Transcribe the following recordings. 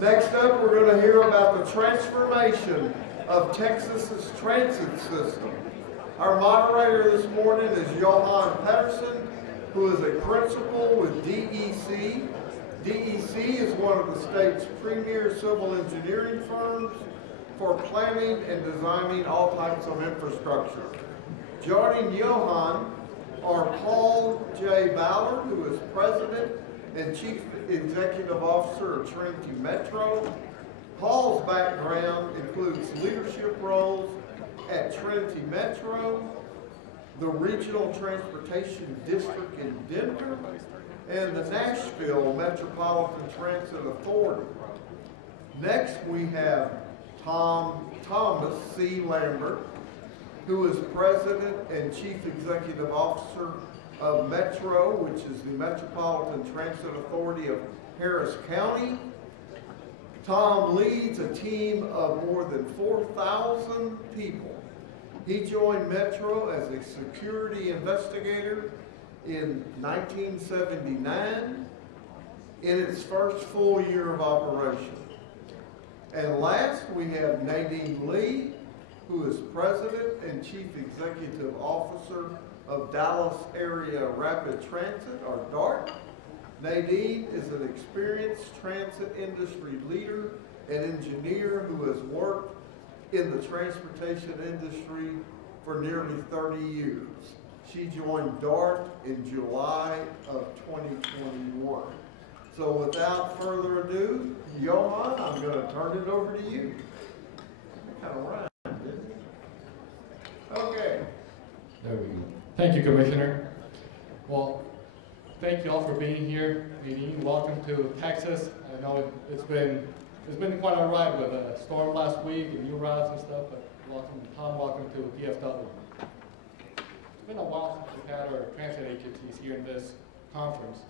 Next up, we're going to hear about the transformation of Texas's transit system. Our moderator this morning is Johan Petterson, who is a principal with DEC. DEC is one of the state's premier civil engineering firms for planning and designing all types of infrastructure. Joining Johan are Paul J. Ballard, who is president and chief executive officer of Trinity Metro. Paul's background includes leadership roles at Trinity Metro, the Regional Transportation District in Denver, and the Nashville Metropolitan Transit Authority. Next, we have Thomas C. Lambert, who is President and Chief Executive Officer of Metro, which is the Metropolitan Transit Authority of Harris County. Tom leads a team of more than 4,000 people. He joined Metro as a security investigator in 1979 in its first full year of operation. And last, we have Nadine Lee, who is President and Chief Executive Officer of Dallas Area Rapid Transit, or DART. Nadine is an experienced transit industry leader and engineer who has worked in the transportation industry for nearly 30 years. She joined DART in July of 2021. So without further ado, Johan, I'm going to turn it over to you. Kind of rhymed, didn't it? Okay. There we go. Thank you, Commissioner. Well, thank you all for being here. Nadine, welcome to Texas. I know it's been quite a ride with a storm last week and new routes and stuff, but welcome, Tom, welcome to DFW. It's been a while since we've had our transit agencies here in this conference.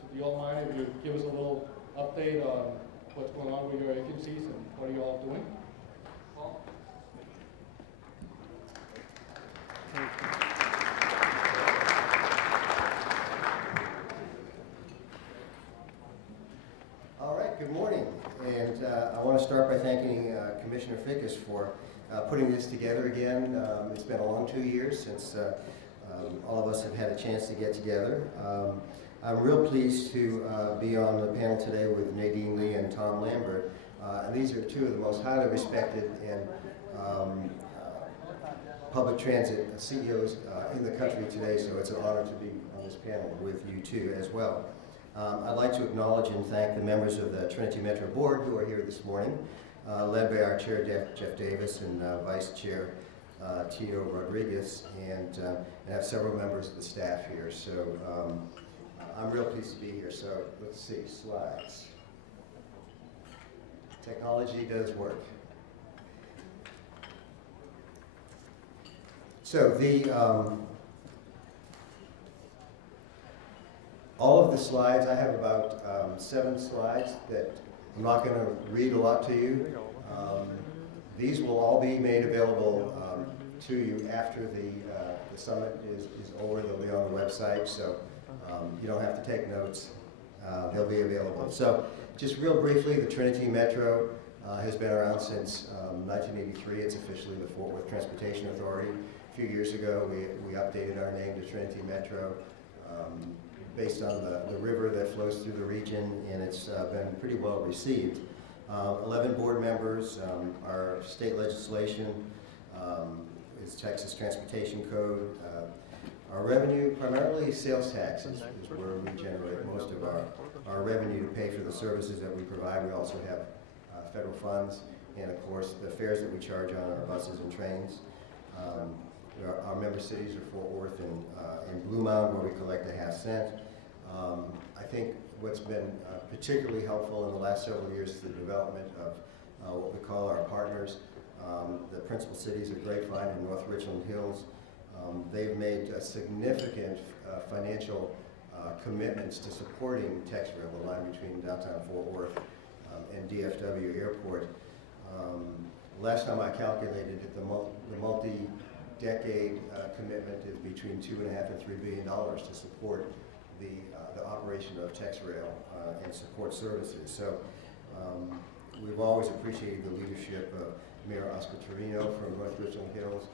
So do you all mind if you give us a little update on what's going on with your agencies and what are you all doing? Paul? Thank you. All right, good morning. And I want to start by thanking Commissioner Fickus for putting this together again. It's been a long 2 years since all of us have had a chance to get together. I'm real pleased to be on the panel today with Nadine Lee and Tom Lambert. And these are two of the most highly respected and public transit CEOs in the country today, so it's an honor to be on this panel with you two as well. I'd like to acknowledge and thank the members of the Trinity Metro Board who are here this morning, led by our Chair Jeff Davis and Vice Chair Tito Rodriguez, and have several members of the staff here. So I'm real pleased to be here. So let's see, slides. Technology does work. So the all of the slides, I have about 7 slides that I'm not going to read a lot to you. These will all be made available to you after the summit is over. They'll be on the website, so you don't have to take notes. They'll be available. So just real briefly, the Trinity Metro has been around since 1983. It's officially the Fort Worth Transportation Authority. A few years ago, we updated our name to Trinity Metro. Based on the river that flows through the region, and it's been pretty well received. 11 board members, our state legislation is Texas Transportation Code. Our revenue, primarily sales taxes, is where we generate most of our revenue to pay for the services that we provide. We also have federal funds, and of course the fares that we charge on our buses and trains. Our member cities are Fort Worth and Blue Mound, where we collect a ½ cent. I think what's been particularly helpful in the last several years is the development of what we call our partners. The principal cities of Grapevine and North Richland Hills. They've made significant financial commitments to supporting TexRail, the line between downtown Fort Worth and DFW Airport. Last time I calculated it, the multi-decade commitment is between $2.5 and $3 billion to support the operation of TexRail and support services. So we've always appreciated the leadership of Mayor Oscar Torino from North Richland Hills,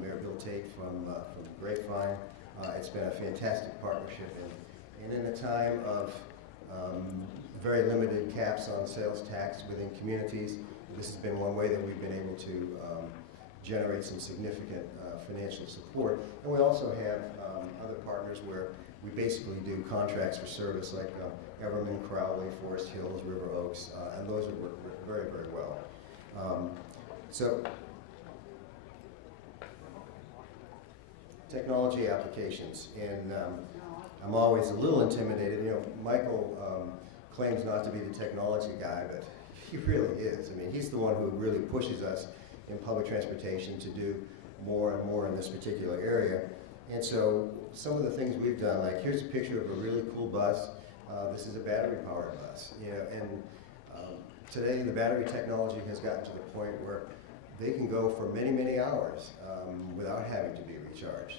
Mayor Bill Tate from Grapevine. It's been a fantastic partnership, and in a time of very limited caps on sales tax within communities, this has been one way that we've been able to generate some significant financial support. And we also have other partners where we basically do contracts for service like Everman, Crowley, Forest Hills, River Oaks, and those have worked very, very well. So, technology applications, and I'm always a little intimidated. You know, Michael claims not to be the technology guy, but he really is. I mean, he's the one who really pushes us in public transportation to do more and more in this particular area. And so some of the things we've done, like here's a picture of a really cool bus. This is a battery-powered bus, you know, and today the battery technology has gotten to the point where they can go for many, many hours without having to be recharged.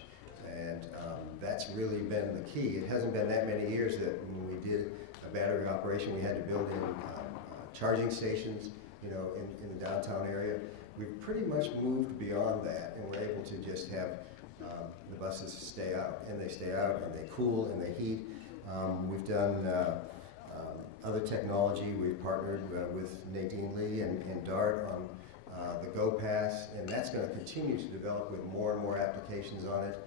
And that's really been the key. It hasn't been that many years that when we did a battery operation, we had to build in charging stations, you know, in the downtown area. We've pretty much moved beyond that, and we're able to just have the buses stay out, and they stay out, and they cool, and they heat. We've done other technology. We've partnered with Nadine Lee and Dart on the Go Pass, and that's going to continue to develop with more and more applications on it.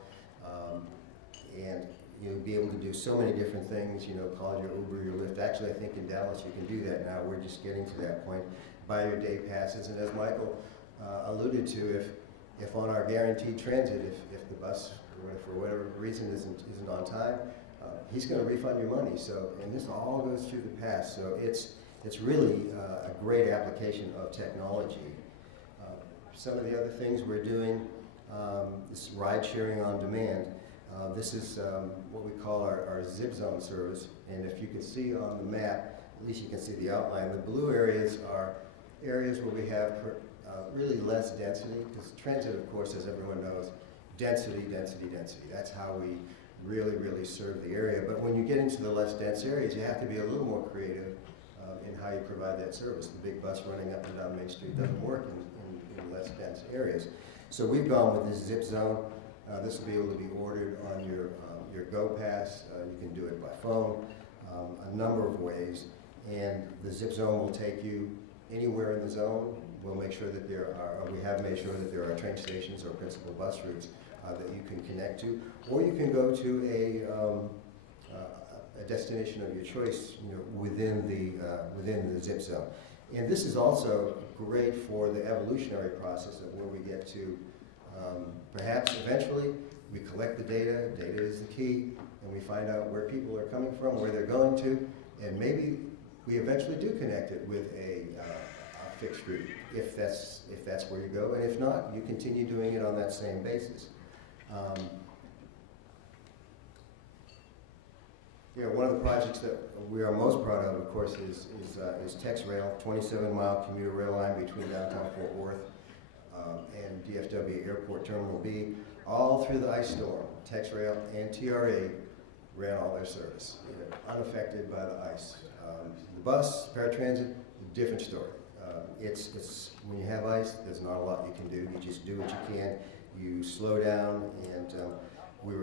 And you'll be able to do so many different things, you know, call your Uber, your Lyft. Actually, I think in Dallas you can do that now. We're just getting to that point. Buy your day passes, and as Michael alluded to, if on our guaranteed transit, if the bus, for whatever reason, isn't on time, he's going to refund your money. So, and this all goes through the pass. So it's really a great application of technology. Some of the other things we're doing, is ride sharing on demand. This is what we call our zip zone service, and if you can see on the map, at least you can see the outline. The blue areas are areas where we have really less density, because transit, of course, as everyone knows, density, density, density. That's how we really, really serve the area. But when you get into the less dense areas, you have to be a little more creative in how you provide that service. The big bus running up and down Main Street doesn't work in less dense areas. So we've gone with this zip zone. This will be able to be ordered on your Go Pass. You can do it by phone, a number of ways. And the zip zone will take you anywhere in the zone. We'll make sure that we have made sure that there are train stations or principal bus routes that you can connect to, or you can go to a destination of your choice, you know, within the zip zone. And this is also great for the evolutionary process of where we get to. Perhaps eventually we collect the data. Data is the key, and we find out where people are coming from, where they're going to, and maybe we eventually do connect it with a fixed route, if that's where you go, and if not, you continue doing it on that same basis. You know, one of the projects that we are most proud of course, is TexRail, 27-mile commuter rail line between downtown Fort Worth and DFW Airport Terminal B, all through the ice storm. TexRail and TRA ran all their service, you know, unaffected by the ice. The bus, paratransit, different story. It's when you have ice, there's not a lot you can do. You just do what you can. You slow down, and we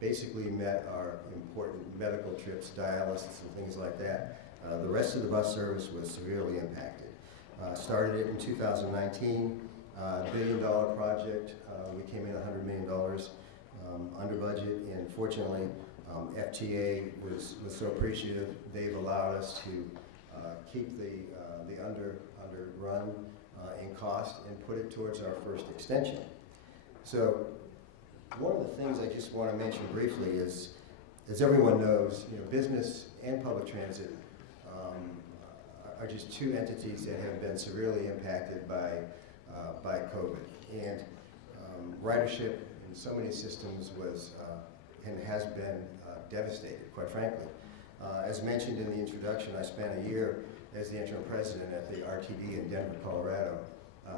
basically met our important medical trips, dialysis, and things like that. The rest of the bus service was severely impacted. Started it in 2019, $1 billion project. We came in $100 million under budget, and fortunately, FTA was so appreciative. They've allowed us to keep the underrun in cost and put it towards our first extension. So one of the things I just want to mention briefly is, as everyone knows, you know, business and public transit are just two entities that have been severely impacted by COVID. And ridership in so many systems was and has been devastated, quite frankly. As mentioned in the introduction, I spent a year as the interim president at the RTD in Denver, Colorado.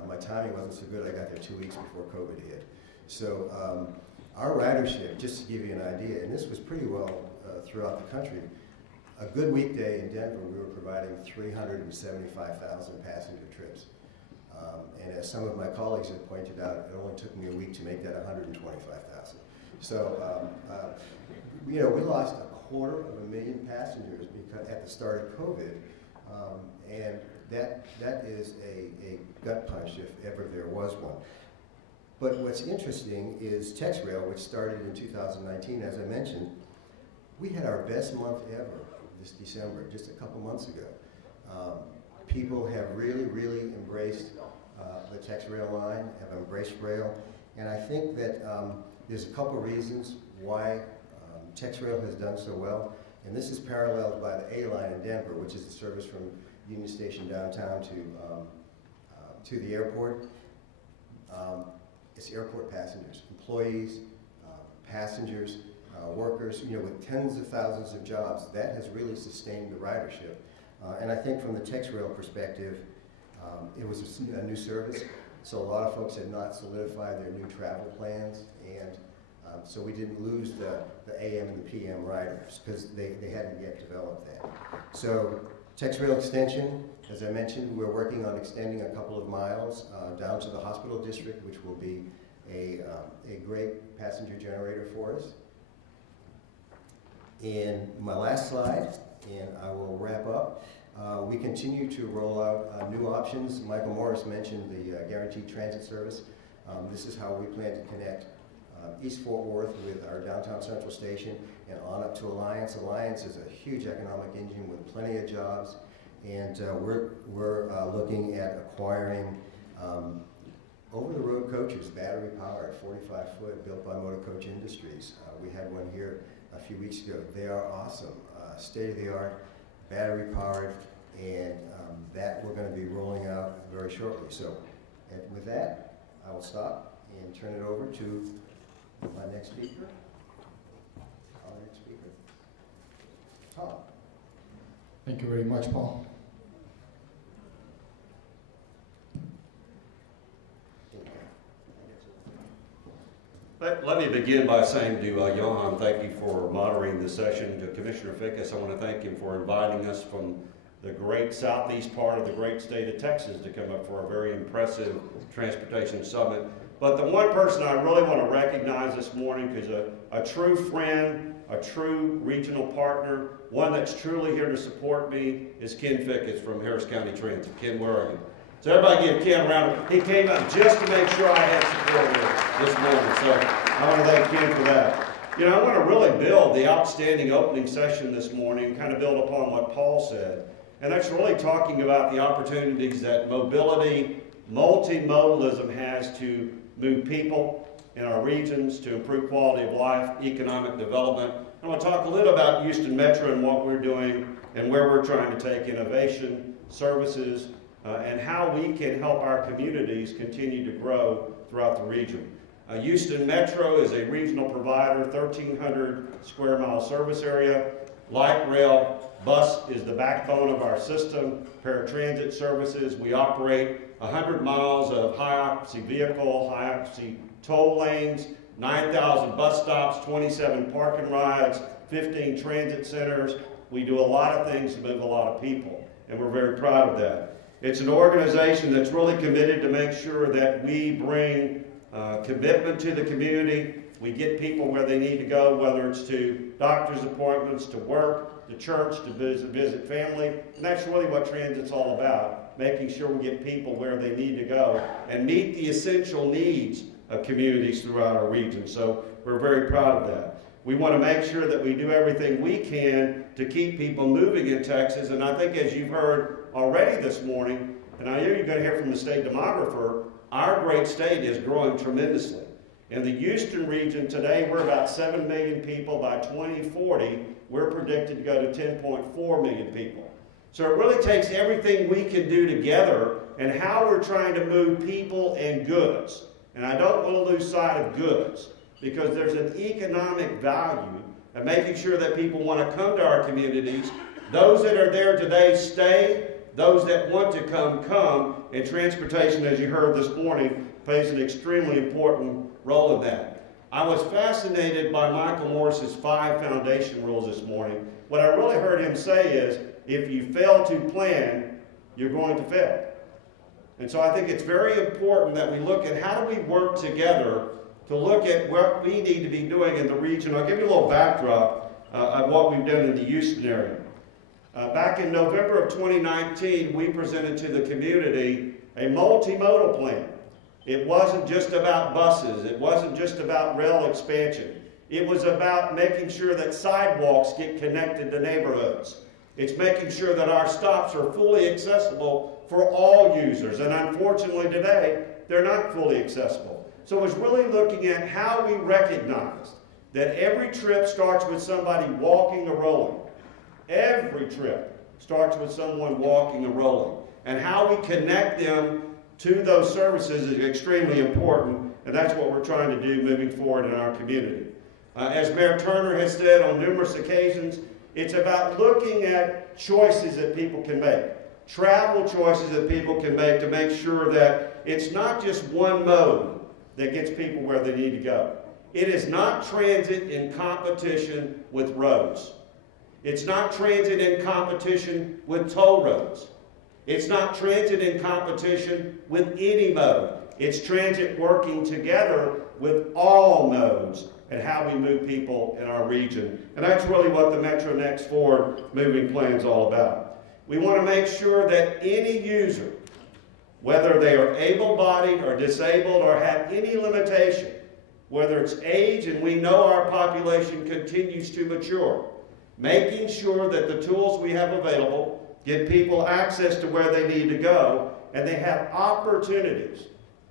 My timing wasn't so good. I got there 2 weeks before COVID hit. So our ridership, just to give you an idea, and this was pretty well throughout the country, a good weekday in Denver, we were providing 375,000 passenger trips. And as some of my colleagues have pointed out, it only took me a week to make that 125,000. So, you know, we lost 250,000 passengers because at the start of COVID, and that is a gut punch if ever there was one. But what's interesting is TexRail, which started in 2019, as I mentioned, we had our best month ever this December, just a couple months ago. People have really, really embraced the TexRail line, have embraced rail, and I think that there's a couple reasons why TexRail has done so well, and this is paralleled by the A line in Denver, which is the service from Union Station downtown to the airport. It's airport passengers, employees, passengers, workers, you know, with tens of thousands of jobs. That has really sustained the ridership. And I think from the TexRail perspective, it was a new service, so a lot of folks had not solidified their new travel plans, and so we didn't lose the AM and the PM riders because they hadn't yet developed that. So TexRail extension, as I mentioned, we're working on extending a couple of miles down to the hospital district, which will be a great passenger generator for us. In my last slide, and I will wrap up, we continue to roll out new options. Michael Morris mentioned the guaranteed transit service. This is how we plan to connect East Fort Worth with our downtown Central Station and on up to Alliance. Alliance is a huge economic engine with plenty of jobs, and we're looking at acquiring over-the-road coaches, battery-powered, 45-foot, built by Motor Coach Industries. We had one here a few weeks ago. They are awesome, state-of-the-art, battery-powered, and that we're going to be rolling out very shortly. So with that, I will stop and turn it over to my next speaker. Our next speaker, Tom. Thank you very much, Paul. Let me begin by saying to Johan, thank you for moderating this session. To Commissioner Fickus, I want to thank him for inviting us from the great southeast part of the great state of Texas to come up for a very impressive transportation summit. But the one person I really want to recognize this morning is a true friend, a true regional partner, one that's truly here to support me, is Ken Fickus from Harris County Transit. Ken, where are you? So everybody give Ken a round of applause. He came up just to make sure I had support here this morning. So I want to thank Ken for that. You know, I want to really build the outstanding opening session this morning, kind of build upon what Paul said. And that's really talking about the opportunities that mobility, multimodalism has to move people in our regions, to improve quality of life, economic development. I want to talk a little about Houston Metro and what we're doing and where we're trying to take innovation, services, and how we can help our communities continue to grow throughout the region. Houston Metro is a regional provider, 1,300 square mile service area. Light rail, bus is the backbone of our system. Paratransit services, we operate 100 miles of high-occupancy vehicle, high-occupancy toll lanes, 9,000 bus stops, 27 parking rides, 15 transit centers. We do a lot of things to move a lot of people, and we're very proud of that. It's an organization that's really committed to make sure that we bring commitment to the community. We get people where they need to go, whether it's to doctor's appointments, to work, to church, to visit family. And that's really what transit's all about, making sure we get people where they need to go and meet the essential needs of communities throughout our region. So we're very proud of that. We want to make sure that we do everything we can to keep people moving in Texas. And I think as you've heard already this morning, and I know you're going to hear from the state demographer, our great state is growing tremendously. In the Houston region today, we're about 7 million people. By 2040, we're predicted to go to 10.4 million people. So it really takes everything we can do together and how we're trying to move people and goods. And I don't want to lose sight of goods, because there's an economic value of making sure that people want to come to our communities. Those that are there today stay. Those that want to come, come. And transportation, as you heard this morning, plays an extremely important role in that. I was fascinated by Michael Morris's 5 foundation rules this morning. What I really heard him say is, if you fail to plan, you're going to fail. And so I think it's very important that we look at how do we work together to look at what we need to be doing in the region. I'll give you a little backdrop of what we've done in the Houston area. Back in November of 2019, we presented to the community a multimodal plan. It wasn't just about buses. It wasn't just about rail expansion. It was about making sure that sidewalks get connected to neighborhoods. It's making sure that our stops are fully accessible for all users. And unfortunately today, they're not fully accessible. So it was really looking at how we recognize that every trip starts with somebody walking or rolling. Every trip starts with someone walking or rolling. And how we connect them to those services is extremely important, and that's what we're trying to do moving forward in our community. As Mayor Turner has said on numerous occasions, it's about looking at choices that people can make, travel choices that people can make to make sure that it's not just one mode that gets people where they need to go. It is not transit in competition with roads. It's not transit in competition with toll roads. It's not transit in competition with any mode. It's transit working together with all modes and how we move people in our region. And that's really what the Metro Next Forward moving plan is all about. We want to make sure that any user, whether they are able-bodied or disabled or have any limitation, whether it's age, and we know our population continues to mature, making sure that the tools we have available get people access to where they need to go, and they have opportunities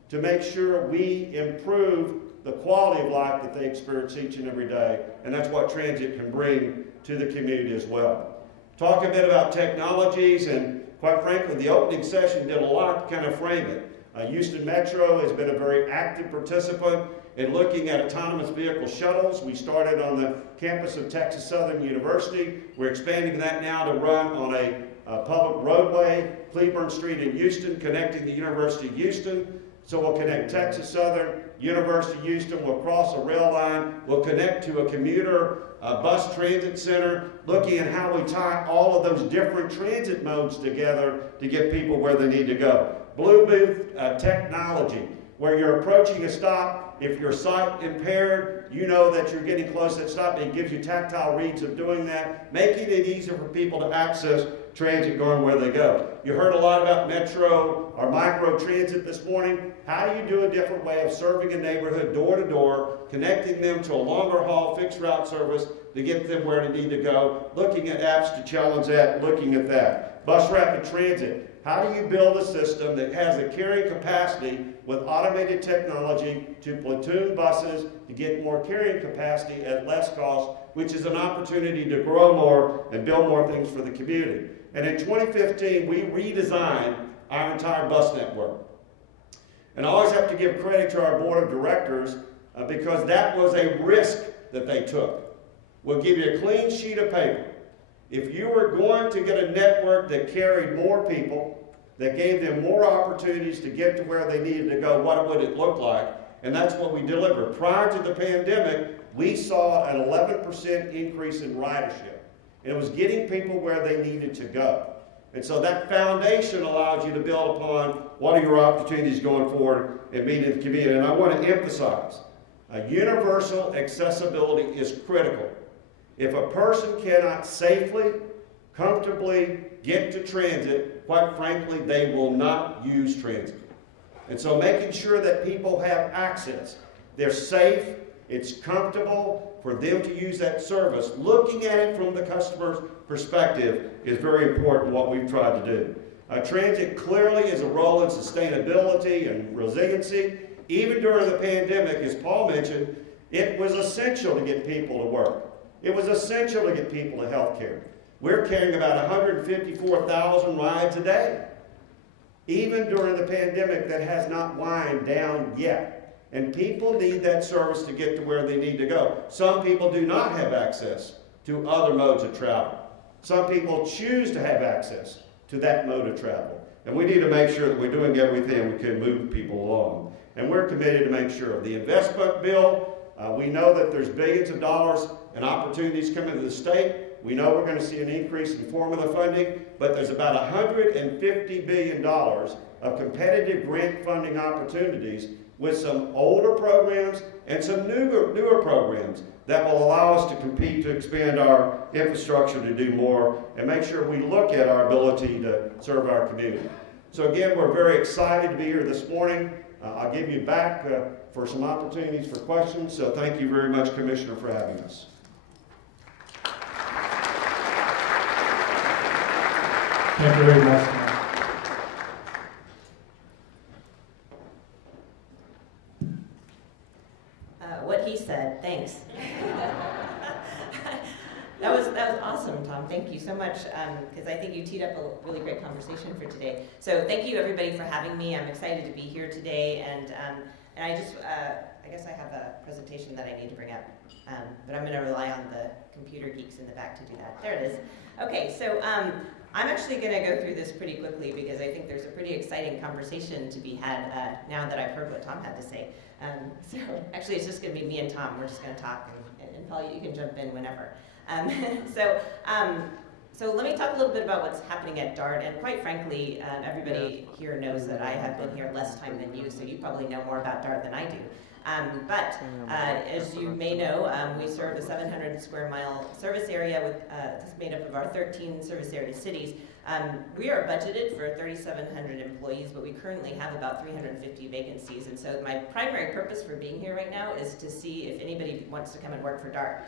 to make sure we improve the quality of life that they experience each and every day, and that's what transit can bring to the community as well. Talk a bit about technologies, and quite frankly, the opening session did a lot to kind of frame it. Houston Metro has been a very active participant in looking at autonomous vehicle shuttles. We started on the campus of Texas Southern University. We're expanding that now to run on a public roadway, Cleburne Street in Houston, connecting the University of Houston. So we'll connect Texas Southern, University of Houston, we'll cross a rail line, we'll connect to a commuter bus transit center, looking at how we tie all of those different transit modes together to get people where they need to go. Bluetooth technology, where you're approaching a stop, if you're sight impaired, you know that you're getting close to that stop. It gives you tactile reads of doing that, making it easier for people to access transit going where they go. You heard a lot about metro or micro transit this morning. How do you do a different way of serving a neighborhood door to door, connecting them to a longer haul fixed route service to get them where they need to go, looking at apps to challenge that, looking at that. Bus rapid transit. How do you build a system that has a carrying capacity with automated technology to platoon buses to get more carrying capacity at less cost, which is an opportunity to grow more and build more things for the community. And in 2015, we redesigned our entire bus network. And I always have to give credit to our board of directors because that was a risk that they took. We'll give you a clean sheet of paper. If you were going to get a network that carried more people, that gave them more opportunities to get to where they needed to go, what would it look like? And that's what we delivered. Prior to the pandemic, we saw an 11% increase in ridership. And it was getting people where they needed to go. And so that foundation allows you to build upon what are your opportunities going forward and meeting the community. And I want to emphasize, universal accessibility is critical. If a person cannot safely, comfortably get to transit, quite frankly, they will not use transit. And so making sure that people have access, they're safe, it's comfortable for them to use that service, looking at it from the customer's perspective is very important, what we've tried to do. Transit clearly is a role in sustainability and resiliency. Even during the pandemic, as Paul mentioned, it was essential to get people to work. It was essential to get people to health care. We're carrying about 154,000 rides a day. Even during the pandemic, that has not wind down yet. And people need that service to get to where they need to go. Some people do not have access to other modes of travel. Some people choose to have access to that mode of travel. And we need to make sure that we're doing everything we can move people along. And we're committed to make sure the investment bill We know that there's billions of dollars in opportunities coming to the state. We know we're going to see an increase in formula funding, but there's about $150 billion of competitive grant funding opportunities with some older programs and some newer programs that will allow us to compete, to expand our infrastructure, to do more, and make sure we look at our ability to serve our community. So again, we're very excited to be here this morning. I'll give you back for some opportunities for questions. So thank you very much, Commissioner, for having us. Thank you very much. What he said, thanks. That was awesome, Tom. Thank you so much, because I think you teed up a really great conversation for today. So thank you, everybody, for having me. I'm excited to be here today, and I just, I guess I have a presentation that I need to bring up, but I'm going to rely on the computer geeks in the back to do that. There it is. Okay, so I'm actually going to go through this pretty quickly because I think there's a pretty exciting conversation to be had now that I've heard what Tom had to say. So actually, it's just going to be me and Tom. We're just going to talk, and Paul, you can jump in whenever. So let me talk a little bit about what's happening at DART, and quite frankly, everybody here knows that I have been here less time than you, so you probably know more about DART than I do. But as you may know, we serve a 700 square mile service area with it's made up of our 13 service area cities. We are budgeted for 3,700 employees, but we currently have about 350 vacancies. And so my primary purpose for being here right now is to see if anybody wants to come and work for DART.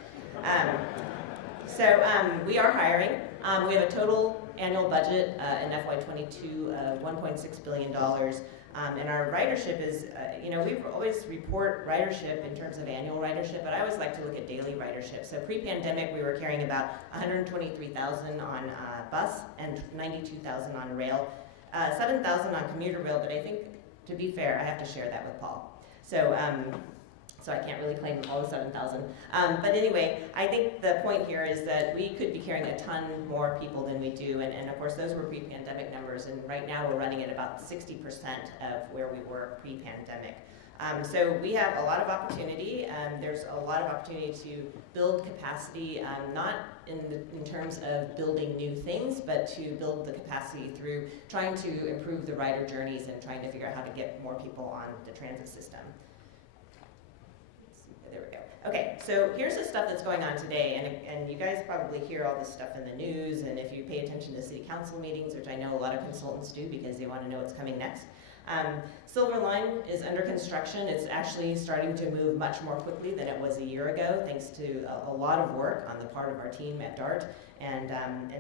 We are hiring. We have a total annual budget in FY22 of $1.6 billion. And our ridership is, we always report ridership in terms of annual ridership, but I always like to look at daily ridership. So pre-pandemic, we were carrying about 123,000 on bus and 92,000 on rail, 7,000 on commuter rail, but I think, to be fair, I have to share that with Paul. So I can't really claim all the 7,000. But anyway, I think the point here is that we could be carrying a ton more people than we do, and of course those were pre-pandemic numbers, and right now we're running at about 60% of where we were pre-pandemic. So we have a lot of opportunity. There's a lot of opportunity to build capacity, not in terms of building new things, but to build the capacity through trying to improve the rider journeys and trying to figure out how to get more people on the transit system. There we go. Okay, so here's the stuff that's going on today, and you guys probably hear all this stuff in the news, and if you pay attention to city council meetings, which I know a lot of consultants do because they want to know what's coming next. Silver Line is under construction. It's actually starting to move much more quickly than it was a year ago, thanks to a lot of work on the part of our team at DART, and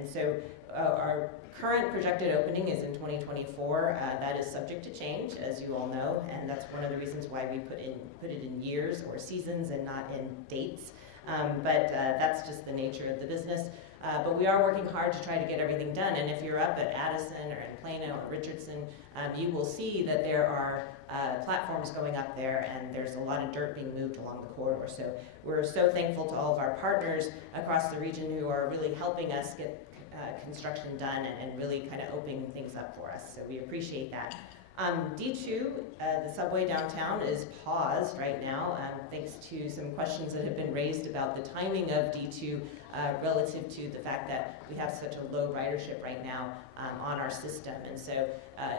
so our current projected opening is in 2024. That is subject to change, as you all know, and that's one of the reasons why we put it in years or seasons and not in dates. But that's just the nature of the business. But we are working hard to try to get everything done. And if you're up at Addison or in Plano or Richardson, you will see that there are platforms going up there, and there's a lot of dirt being moved along the corridor. So we're so thankful to all of our partners across the region who are really helping us get construction done and really kind of opening things up for us. So we appreciate that. D2, the subway downtown, is paused right now thanks to some questions that have been raised about the timing of D2 relative to the fact that we have such a low ridership right now on our system. And so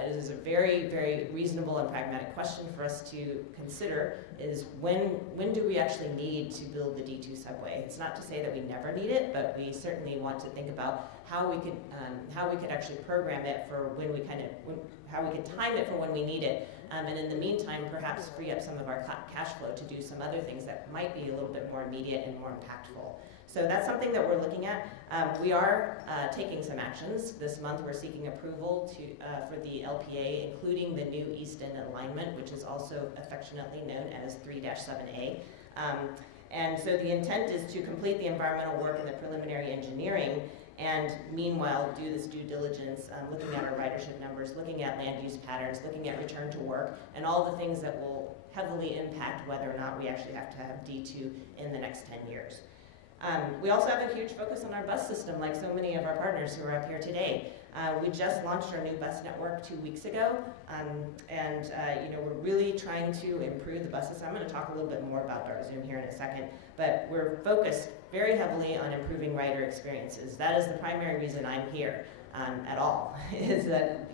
it is a very, very reasonable and pragmatic question for us to consider is when do we actually need to build the D2 subway? It's not to say that we never need it, but we certainly want to think about how we could actually program it for when we how we could time it for when we need it. And in the meantime, perhaps free up some of our cash flow to do some other things that might be a little bit more immediate and more impactful. So that's something that we're looking at. We are taking some actions. This month we're seeking approval for the LPA, including the new East End alignment, which is also affectionately known as 3-7A. And so the intent is to complete the environmental work and the preliminary engineering, and meanwhile do this due diligence, looking at our ridership numbers, looking at land use patterns, looking at return to work, and all the things that will heavily impact whether or not we actually have to have D2 in the next 10 years. We also have a huge focus on our bus system, like so many of our partners who are up here today. We just launched our new bus network 2 weeks ago, we're really trying to improve the bus system. I'm going to talk a little bit more about Dart Zoom here in a second, but we're focused very heavily on improving rider experiences. That is the primary reason I'm here at all, is that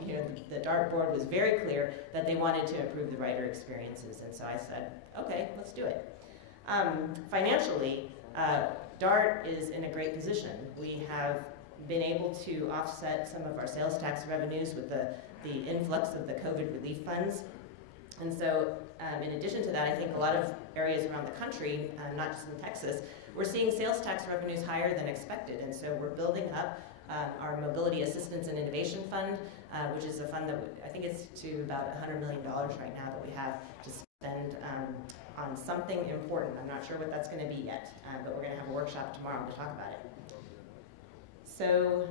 the Dart board was very clear that they wanted to improve the rider experiences, and so I said, okay, let's do it. Financially, Dart is in a great position. We have been able to offset some of our sales tax revenues with the influx of the COVID relief funds. And so in addition to that, I think a lot of areas around the country, not just in Texas, we're seeing sales tax revenues higher than expected. And so we're building up our Mobility Assistance and Innovation Fund, which is a fund that I think it's to about $100 million right now that we have to spend on something important. I'm not sure what that's going to be yet, but we're going to have a workshop tomorrow to talk about it. So,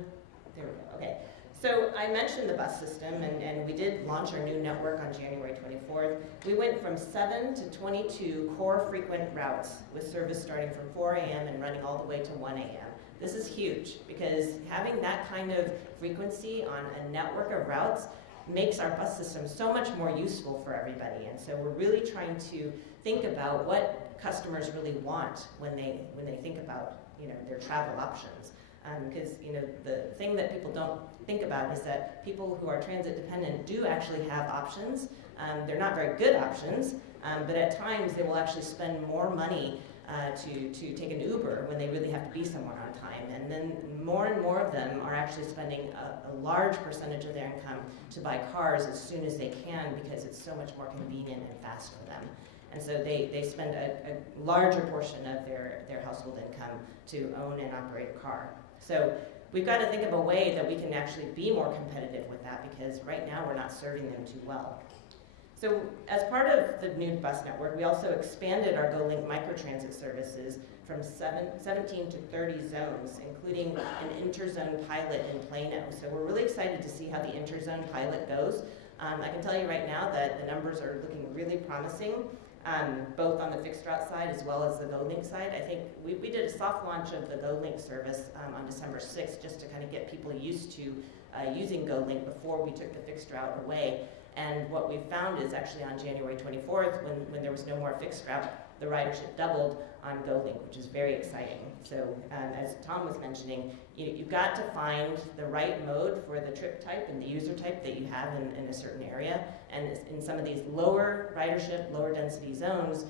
there we go, okay. So I mentioned the bus system, and we did launch our new network on January 24th. We went from 7 to 22 core frequent routes with service starting from 4 a.m. and running all the way to 1 a.m. This is huge, because having that kind of frequency on a network of routes makes our bus system so much more useful for everybody. And so we're really trying to think about what customers really want when they think about their travel options. Because the thing that people don't think about is that people who are transit dependent do actually have options. They're not very good options, but at times they will actually spend more money to take an Uber when they really have to be somewhere on time. And then more and more of them are actually spending a large percentage of their income to buy cars as soon as they can, because it's so much more convenient and fast for them. And so they spend a larger portion of their household income to own and operate a car. So we've got to think of a way that we can actually be more competitive with that, because right now we're not serving them too well. So as part of the new bus network, we also expanded our GoLink microtransit services from 17 to 30 zones, including an interzone pilot in Plano. So we're really excited to see how the interzone pilot goes. I can tell you right now that the numbers are looking really promising, both on the fixed route side as well as the GoLink side. I think we did a soft launch of the GoLink service on December 6th, just to kind of get people used to using GoLink before we took the fixed route away. And what we found is actually on January 24th, when there was no more fixed route, the ridership doubled on GoLink, which is very exciting. So as Tom was mentioning, you've got to find the right mode for the trip type and the user type that you have in a certain area. And in some of these lower ridership, lower density zones,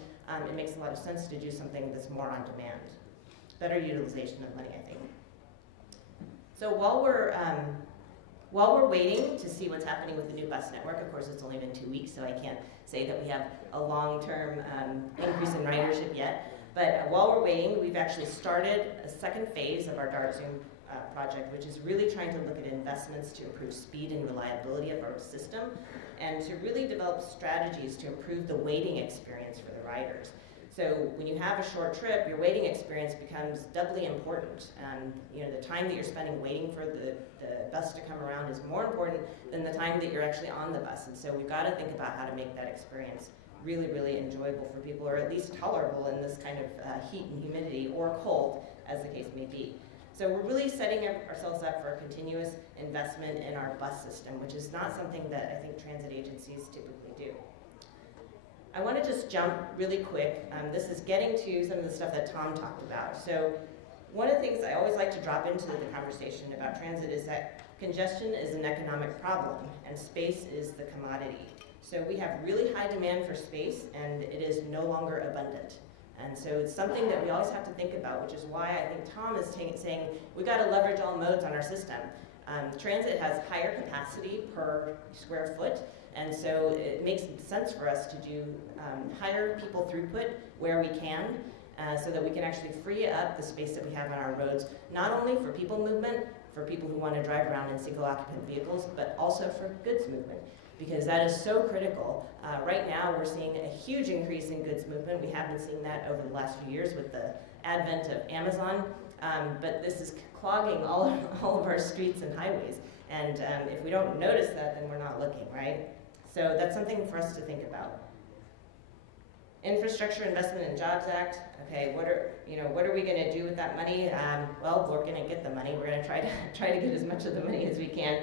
it makes a lot of sense to do something that's more on demand. Better utilization of money, I think. So while we're waiting to see what's happening with the new bus network, of course it's only been 2 weeks, so I can't say that we have a long-term increase in ridership yet. But while we're waiting, we've actually started a second phase of our Dart Zoom project, which is really trying to look at investments to improve speed and reliability of our system, and to really develop strategies to improve the waiting experience for the riders. So when you have a short trip, your waiting experience becomes doubly important. The time that you're spending waiting for the bus to come around is more important than the time that you're actually on the bus. And so we've got to think about how to make that experience really, really enjoyable for people, or at least tolerable in this kind of heat and humidity, or cold, as the case may be. So we're really setting ourselves up for a continuous investment in our bus system, which is not something that I think transit agencies typically do. I want to just jump really quick. This is getting to some of the stuff that Tom talked about. So one of the things I always like to drop into the conversation about transit is that congestion is an economic problem, and space is the commodity. So we have really high demand for space, and it is no longer abundant. And so it's something that we always have to think about, which is why I think Tom is saying we've got to leverage all modes on our system. Transit has higher capacity per square foot, and so it makes sense for us to do higher people throughput where we can, so that we can actually free up the space that we have on our roads, not only for people movement, for people who want to drive around in single occupant vehicles, but also for goods movement, because that is so critical. Right now we're seeing a huge increase in goods movement. We have been seeing that over the last few years with the advent of Amazon, but this is clogging all of our streets and highways. And if we don't notice that, then we're not looking, right? So that's something for us to think about. Infrastructure Investment and Jobs Act. Okay, what are we going to do with that money? Well, we're going to get the money. We're going to try to get as much of the money as we can.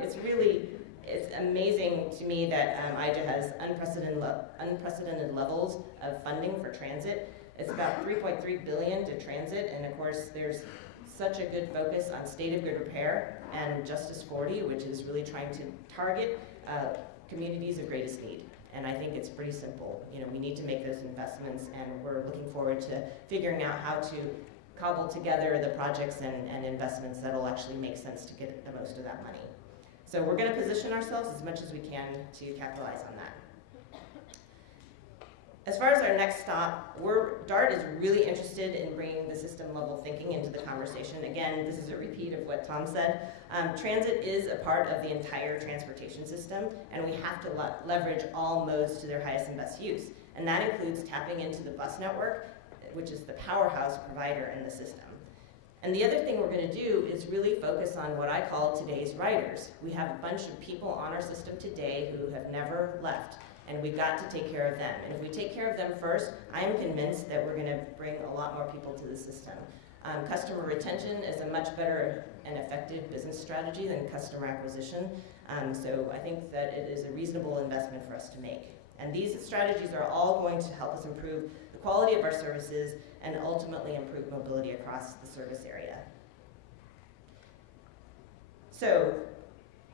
It's amazing to me that IJA has unprecedented levels of funding for transit. It's about $3.3 billion to transit, and of course, there's such a good focus on state of good repair and Justice 40, which is really trying to target communities of greatest need. And I think it's pretty simple. We need to make those investments, and we're looking forward to figuring out how to cobble together the projects and investments that will actually make sense to get the most of that money. So we're going to position ourselves as much as we can to capitalize on that. As far as our next stop, DART is really interested in bringing the system level thinking into the conversation. Again, this is a repeat of what Tom said. Transit is a part of the entire transportation system, and we have to leverage all modes to their highest and best use. And that includes tapping into the bus network, which is the powerhouse provider in the system. And the other thing we're going to do is really focus on what I call today's riders. We have a bunch of people on our system today who have never left, and we've got to take care of them. And if we take care of them first, I am convinced that we're going to bring a lot more people to the system. Customer retention is a much better and effective business strategy than customer acquisition. So I think that it is a reasonable investment for us to make. And these strategies are all going to help us improve the quality of our services and ultimately improve mobility across the service area. So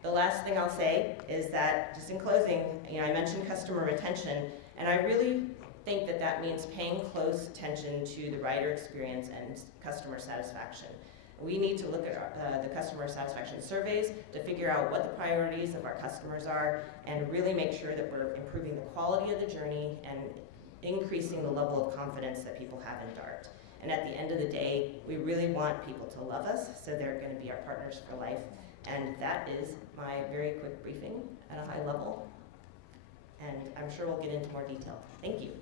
the last thing I'll say is that, just in closing, I mentioned customer retention, and I really think that that means paying close attention to the rider experience and customer satisfaction. We need to look at the customer satisfaction surveys to figure out what the priorities of our customers are and really make sure that we're improving the quality of the journey and increasing the level of confidence that people have in DART. And at the end of the day, we really want people to love us, so they're going to be our partners for life. And that is my very quick briefing at a high level. And I'm sure we'll get into more detail. Thank you.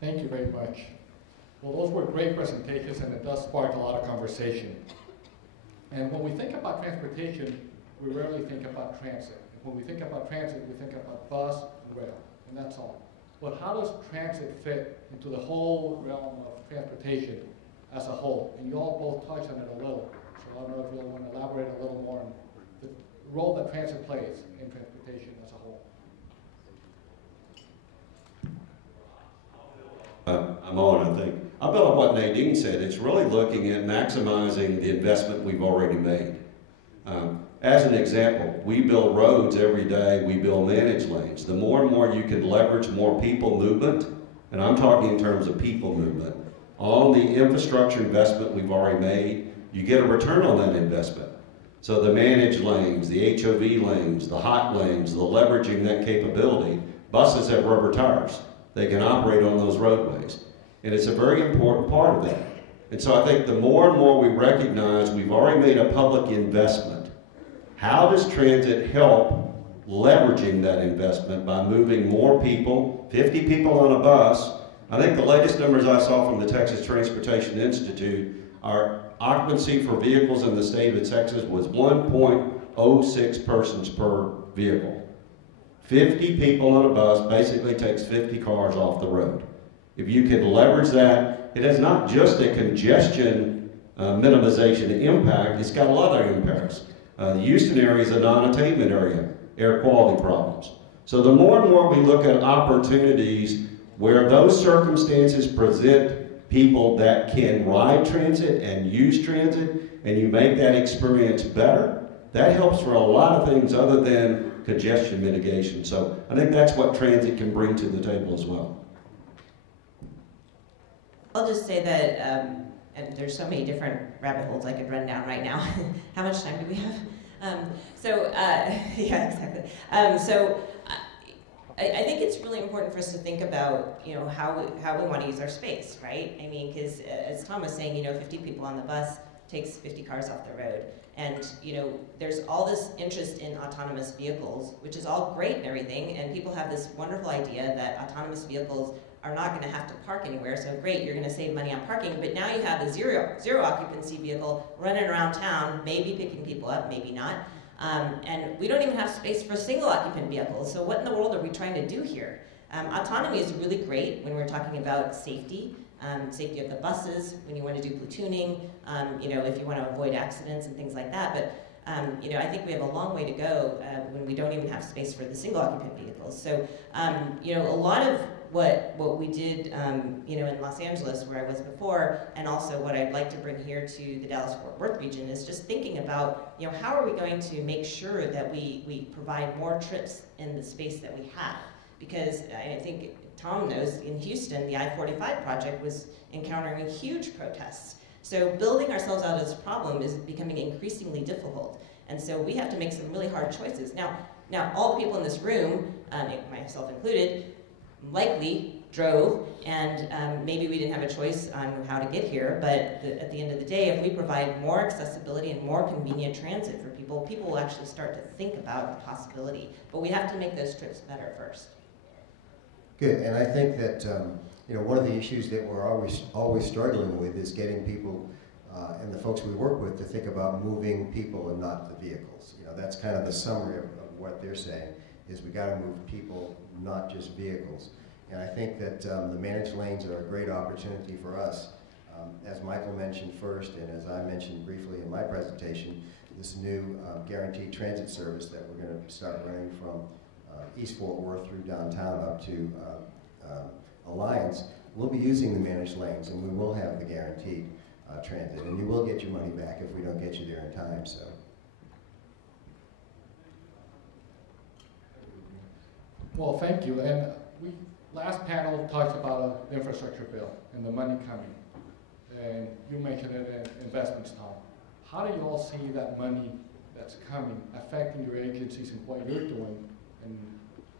Thank you very much. Well, those were great presentations, and it does spark a lot of conversation. And when we think about transportation, we rarely think about transit. When we think about transit, we think about bus and rail, and that's all. But how does transit fit into the whole realm of transportation as a whole? And you all both touched on it a little, so I don't know if you all want to elaborate a little more on the role that transit plays in transportation as a whole. I'm on, I think. I'll build on what Nadine said. It's really looking at maximizing the investment we've already made. As an example, we build roads every day, we build managed lanes. The more and more you can leverage more people movement, and I'm talking in terms of people movement, on the infrastructure investment we've already made, you get a return on that investment. So the managed lanes, the HOV lanes, the hot lanes, the leveraging that capability, buses have rubber tires. They can operate on those roadways. And it's a very important part of that. And so I think the more and more we recognize we've already made a public investment, how does transit help leveraging that investment by moving more people, 50 people on a bus? I think the latest numbers I saw from the Texas Transportation Institute, our occupancy for vehicles in the state of Texas was 1.06 persons per vehicle. 50 people on a bus basically takes 50 cars off the road. If you can leverage that, it is not just a congestion minimization impact, it's got a lot of impacts. The Houston area is a non-attainment area, air quality problems. So the more and more we look at opportunities where those circumstances present people that can ride transit and use transit, and you make that experience better, that helps for a lot of things other than congestion mitigation. So I think that's what transit can bring to the table as well. I'll just say that, and there's so many different rabbit holes I could run down right now. How much time do we have? Yeah, exactly. I think it's really important for us to think about, how we want to use our space, right? I mean, because as Tom was saying, 50 people on the bus takes 50 cars off the road. And, there's all this interest in autonomous vehicles, which is all great and everything, and people have this wonderful idea that autonomous vehicles are not going to have to park anywhere, so great, you're going to save money on parking, but now you have a zero occupancy vehicle running around town, maybe picking people up, maybe not, And we don't even have space for single occupant vehicles. So what in the world are we trying to do here? Autonomy is really great when we're talking about safety. Safety of the buses, when you want to do platooning, if you want to avoid accidents and things like that. But I think we have a long way to go when we don't even have space for the single occupant vehicles. So, a lot of what we did, in Los Angeles, where I was before, and also what I'd like to bring here to the Dallas-Fort Worth region is just thinking about, how are we going to make sure that we provide more trips in the space that we have? Because I think Tom knows in Houston, the I-45 project was encountering huge protests. So building ourselves out of this problem is becoming increasingly difficult. And so we have to make some really hard choices. Now all the people in this room, myself included, likely drove, and maybe we didn't have a choice on how to get here, but at the end of the day, if we provide more accessibility and more convenient transit for people, people will actually start to think about the possibility. But we have to make those trips better first. Good, and I think that one of the issues that we're always struggling with is getting people and the folks we work with to think about moving people and not the vehicles. That's kind of the summary of what they're saying, is we got to move people, not just vehicles. And I think that the managed lanes are a great opportunity for us. As Michael mentioned first, and as I mentioned briefly in my presentation, this new guaranteed transit service that we're going to start running from East Fort Worth through downtown up to Alliance, we'll be using the managed lanes, and we will have the guaranteed transit, and you will get your money back if we don't get you there in time. So. Well, thank you. And last panel talked about the infrastructure bill and the money coming. And you mentioned it in investments, Tom. How do you all see that money that's coming affecting your agencies and what you're doing? And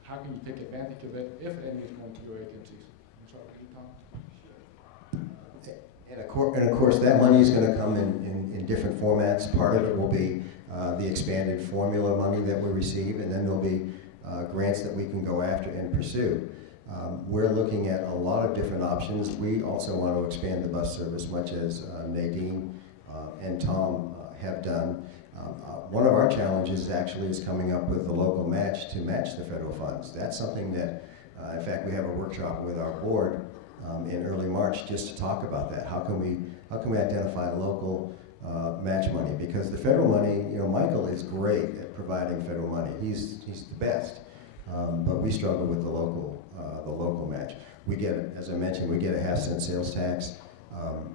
how can you take advantage of it, if any is going to your agencies? I'm sorry, Tom. And of course, that money is going to come in different formats. Part of it will be the expanded formula money that we receive, and then there'll be grants that we can go after and pursue. We're looking at a lot of different options. We also want to expand the bus service, much as Nadine and Tom have done. One of our challenges actually is coming up with the local match to match the federal funds. That's something that, in fact, we have a workshop with our board in early March just to talk about that. How can we identify local match money? Because the federal money, Michael is great at providing federal money. He's the best, but we struggle with the local match. We get, as I mentioned, we get a half-cent sales tax,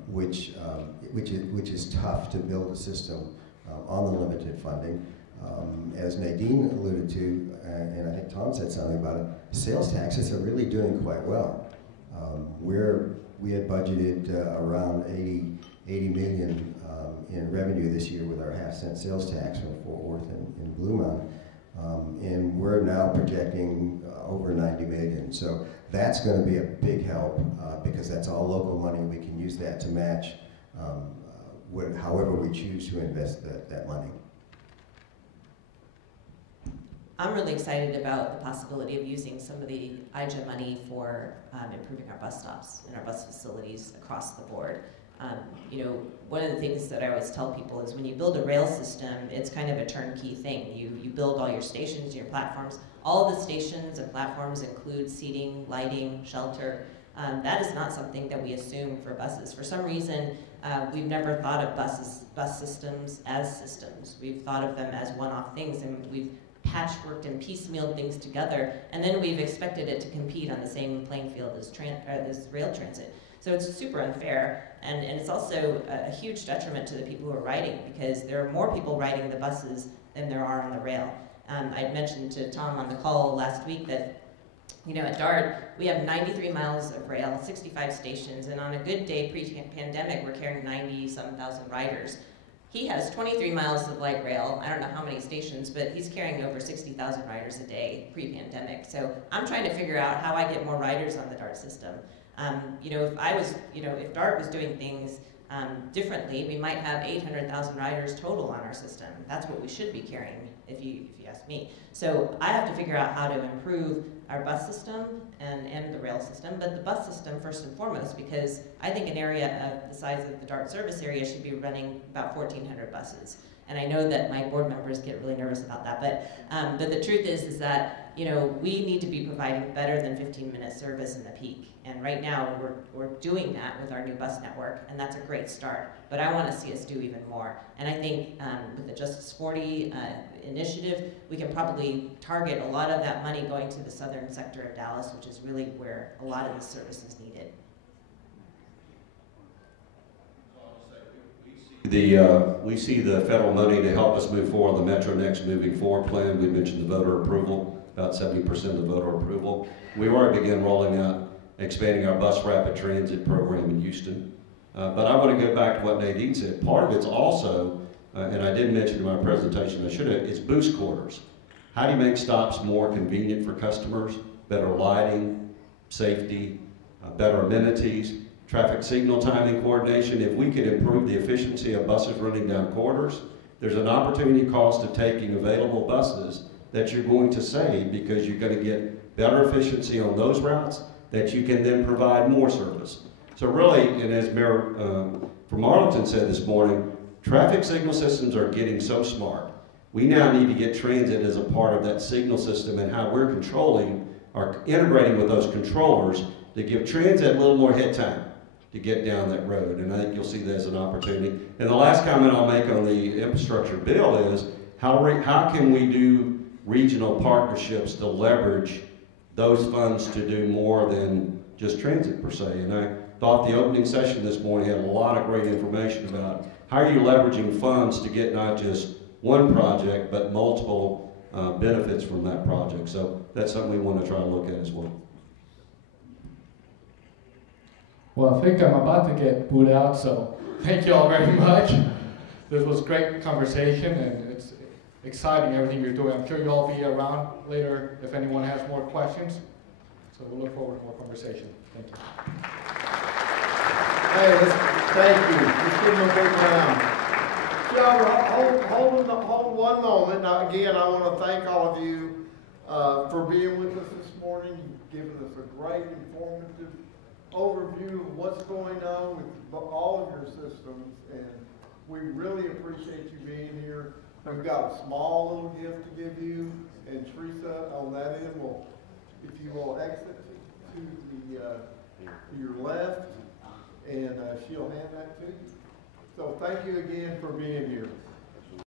which is tough to build a system on the limited funding. As Nadine alluded to, and I think Tom said something about it, sales taxes are really doing quite well. We had budgeted around 80 million in revenue this year with our half-cent sales tax from Fort Worth and Blue Mountain, and we're now projecting over 90 million. So that's going to be a big help because that's all local money. We can use that to match however we choose to invest that money. I'm really excited about the possibility of using some of the IJA money for improving our bus stops and our bus facilities across the board. One of the things that I always tell people is when you build a rail system, it's kind of a turnkey thing. You build all your stations, your platforms. All of the stations and platforms include seating, lighting, shelter. That is not something that we assume for buses. For some reason, we've never thought of bus systems as systems. We've thought of them as one-off things, and we've patchworked and piecemealed things together, and then we've expected it to compete on the same playing field as rail transit. So it's super unfair, and it's also a huge detriment to the people who are riding, because there are more people riding the buses than there are on the rail. I mentioned to Tom on the call last week that at Dart, we have 93 miles of rail, 65 stations, and on a good day pre-pandemic, we're carrying 90-some thousand riders. He has 23 miles of light rail. I don't know how many stations, but he's carrying over 60,000 riders a day pre-pandemic. So I'm trying to figure out how I get more riders on the DART system. If DART was doing things differently, we might have 800,000 riders total on our system. That's what we should be carrying, if you ask me. So I have to figure out how to improve our bus system and the rail system, but the bus system first and foremost, because I think an area of the size of the DART service area should be running about 1,400 buses. And I know that my board members get really nervous about that, but the truth is that we need to be providing better than 15-minute service in the peak. And right now, we're doing that with our new bus network, and that's a great start. But I want to see us do even more. And I think with the Justice 40 initiative, we can probably target a lot of that money going to the southern sector of Dallas, which is really where a lot of the service is needed. We see the federal money to help us move forward the Metro Next Moving Forward plan. We mentioned the voter approval, about 70% of the voter approval. We already began rolling out, expanding our bus rapid transit program in Houston. But I want to go back to what Nadine said. Part of it's also, and I didn't mention in my presentation, I should have, it's boost quarters. How do you make stops more convenient for customers? Better lighting, safety, better amenities, traffic signal timing coordination. If we could improve the efficiency of buses running down corridors, there's an opportunity cost of taking available buses that you're going to save because you're going to get better efficiency on those routes that you can then provide more service. So really, and as Mayor from Arlington said this morning, traffic signal systems are getting so smart. We now need to get transit as a part of that signal system and how we're controlling or integrating with those controllers to give transit a little more head time to get down that road, and I think you'll see that as an opportunity. And the last comment I'll make on the infrastructure bill is how can we do regional partnerships to leverage those funds to do more than just transit per se. And I thought the opening session this morning had a lot of great information about how are you leveraging funds to get not just one project, but multiple benefits from that project. So that's something we want to try to look at as well. Well, I think I'm about to get booed out, so thank you all very much. This was a great conversation, and it's exciting everything you're doing. I'm sure you'll all be around later if anyone has more questions. So we'll look forward to more conversation. Thank you. Hey, thank you. Let's give them a big round. Hold one moment. Now, again, I want to thank all of you for being with us this morning. You've given us a great, informative overview of what's going on with all of your systems, and we really appreciate you being here. We've got a small little gift to give you, and Teresa on that end will, if you will exit to your left, and she'll hand that to you. So thank you again for being here.